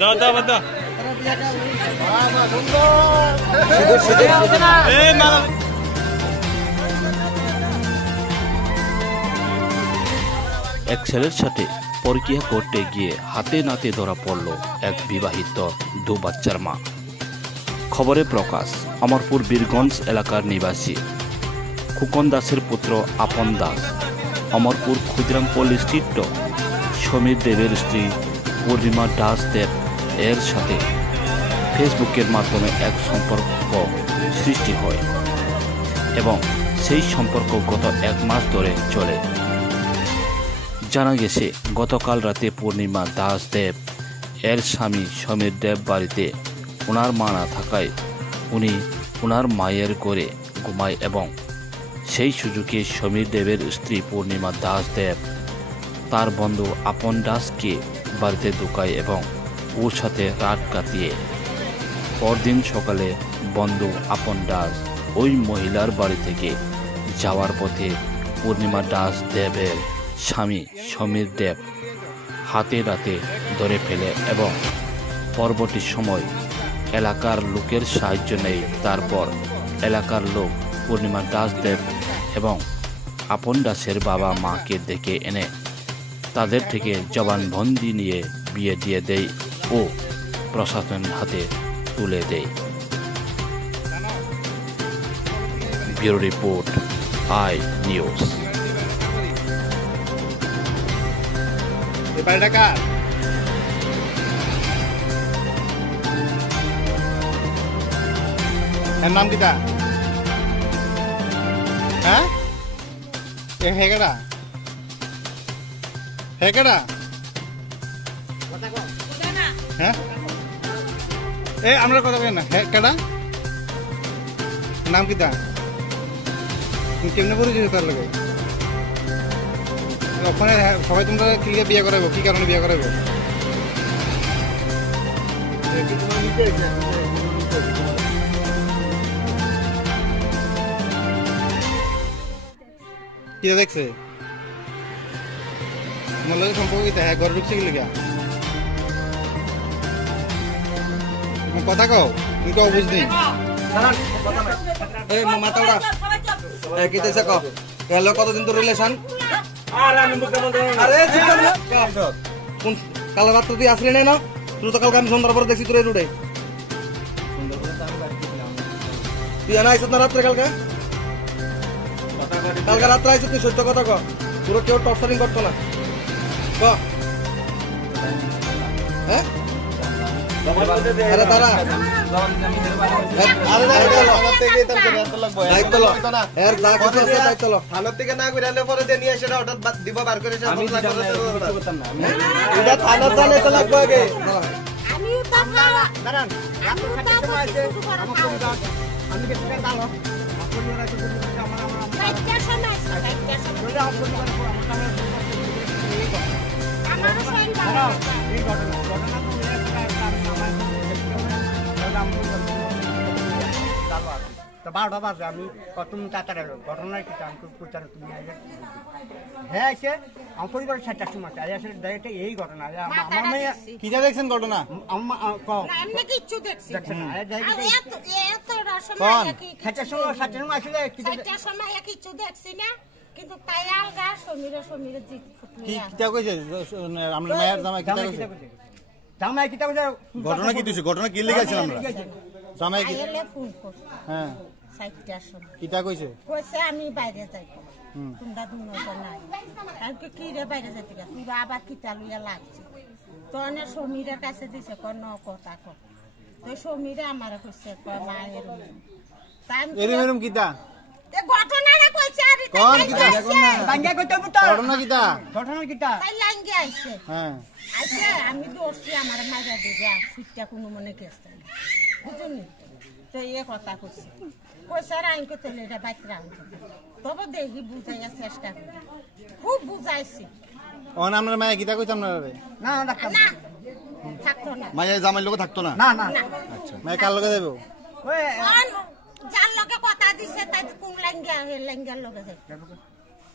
দাও দাও দাও এক ছেলের সাথে পরকীয়া করতে গিয়ে হাতে নাতে ধরা পড়ল এক বিবাহিত দু বাচ্চার মা। খবরে প্রকাশ, অমরপুর বীরগঞ্জ এলাকার নিবাসী খোকন দাসের পুত্র আপন দাস অমরপুর ক্ষুদিরামপল্লী স্থিত সমীর দেবের স্ত্রী পূর্ণিমা দাস দেব এর সাথে ফেসবুকের মাধ্যমে এক সম্পর্ক সৃষ্টি হয় এবং সেই সম্পর্ক গত 1 মাস ধরে চলে। জানা গেছে গতকাল রাতে পূর্ণিমা দাস দেব এর স্বামী সমীর দেব বাড়িতে ওনার মা না থাকায় উনি ওনার মায়ের ঘরে ঘুমায় এবং সেই সুযোগে সমীর দেবের স্ত্রী পূর্ণিমা দাস দেব তার বন্ধু আপন দাসকে বাড়িতে ঢুকায় এবং ওর সাথে রাত কাটিয়ে পরদিন সকালে বন্ধু আপন দাস ওই মহিলার বাড়ি থেকে যাওয়ার পথে পূর্ণিমা দাস দেবের স্বামী সমীর দেব হাতে রাতে ধরে ফেলে এবং পরবর্তী সময় এলাকার লোকের সাহায্য নেয়। তারপর এলাকার লোক পূর্ণিমা দাস দেব এবং আপন দাসের বাবা মাকে ডেকে এনে তাদের থেকে জবানবন্দি নিয়ে বিয়ে দিয়ে দেয় ও প্রশাসনের হাতে তুলে দেয়। Bureau report, I news. এর নাম কিতা? হ্যাঁ হেকেডা হেকেডা হ্যাঁ এ আমরা কথা বলি না। হেকেডা নাম কিতা? কেমনে পরিচিত তার লগে? ওখানে সবাই তোমরা কি বিয়ে করাবো? কি কারণে বিয়ে করাবো? কি দেখছে তোমার লগে সম্পর্ক? কিতা হ্যাঁ ঘরে ঢুকছে কি লিগা? কথা কও, তুমি কও বুঝনি। মাতাওড়া কিতেছে কও গেল কতদিন তো রিলেশন? কাল রাত তুই আসলি নাই না? তুই তো কালকে আমি সন্ধ্যার পরে দেখছি তোর এই রুটে। তুই এনে আইস না রাত্রে? কালকে রাত্রে আইস তুই সত্য কথা কর। পুরো কেউ টর্চারিং করতো না। হ্যাঁ তারা থানার থেকে না করে পরে নিয়ে এসে হঠাৎ দিব বার করে থানার জানে তো লাগবে আগে। বারোটা বাজে আমি তুমি তাড়াতাড়ি ঘটনা কি তুমি হ্যাঁ এসে আমার পরিবারের 7টার সময় আসে ডাইরেক্ট এই ঘটনা। আমার মেয়ে কি দেখছেন ঘটনা? কিন্তু তাই আলগা সমীরের আমরা মায়ের জামাই জামাই কিতা কইছে? ঘটনা কি দিছে? ঘটনা কি লিখেছেন আমরা? জামাই কি হ্যাঁ 7টার সময় কিতা কইছে? কইছে আমি বাইরে যাই, তোমরা দুজন নাই। আমি কি রে বাইরে যাইতে গা? তুই আবার কিতা লইয়া লাগছে তো না সমীরের কাছে দিছে কোন কথা কর। তো সমীরে আমার কইছে মায়ের এরকম কিতা ঘটনাটা কইছে। আর কোন কিতা বাঙ্গা কইতে বুতো ঘটনা কিতা তাই লাঙ্গে আইছে। হ্যাঁ আইছে আমি দোষী আমার মাইরা দিবে সুইটা কোনো মনে কেছে বুঝুনি। তো এই কথা কইছে আর আইন করতে এটা বাইকরা তবে দেখি বুঝাইয়া চেষ্টা করি, খুব বুঝাইছি। আমরা মায়া কিতা কইতাম না না থাকতো না, মায়া জামাই লোক থাকতো না। আচ্ছা মায়া কার লগে যাবো? যার লগে কথা দিছে তাই কোন লাঙ্গিয়া লাঙ্গিয়ার লগে যাই।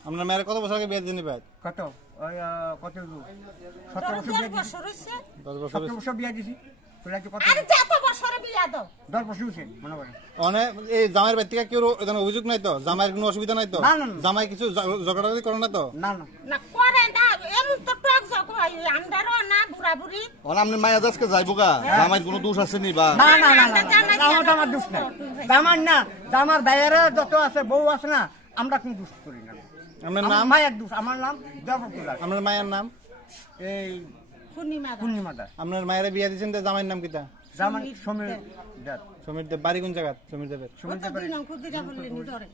আমরা মায়ের কত বছর আগে বিয়ে দিনি ভাই? কত ওই কত 17 ধরো বছর 10 বিয়া বছর হইছে 10 বছর 17 বছর বিয়া দিছি তোরা কত আর যত বছরে বিয়া দাও 10 বছর হইছে মনে করে অনেক এই জামাইয়ের বাড়ি থেকে কেউ এখানে অভিযোগ নাই তো জামাইয়ের কোনো অসুবিধা নাই তো না, না, না। জামাই কিছু ঝগড়াঝাটি করে না তো না না না করে না এমন তো টক জক হয় আমদারও না বুড়া বুড়ি আপনি মায়া দাসকে যাইবো গা জামাইয়ের কোনো দোষ আছে নি বা না না না আমার দোষ নাই জামার না জামার বাইরে যত আছে বউ আছে না আমরা কোনো দোষ করি না আপনার আমার নাম মায়ের দোষ আমার নাম দেবকুলা আপনার মায়ের নাম এই পূর্ণিমা পূর্ণিমা দাস আপনার মায়ের বিয়া দিয়েছেন তো জামাইয়ের নাম কিতা জামার সমীর দাস সমীর দেব বাড়ি কোন জায়গা সমীর দেবের ও তো 2 অঙ্ক দিরা বললেনি ধরে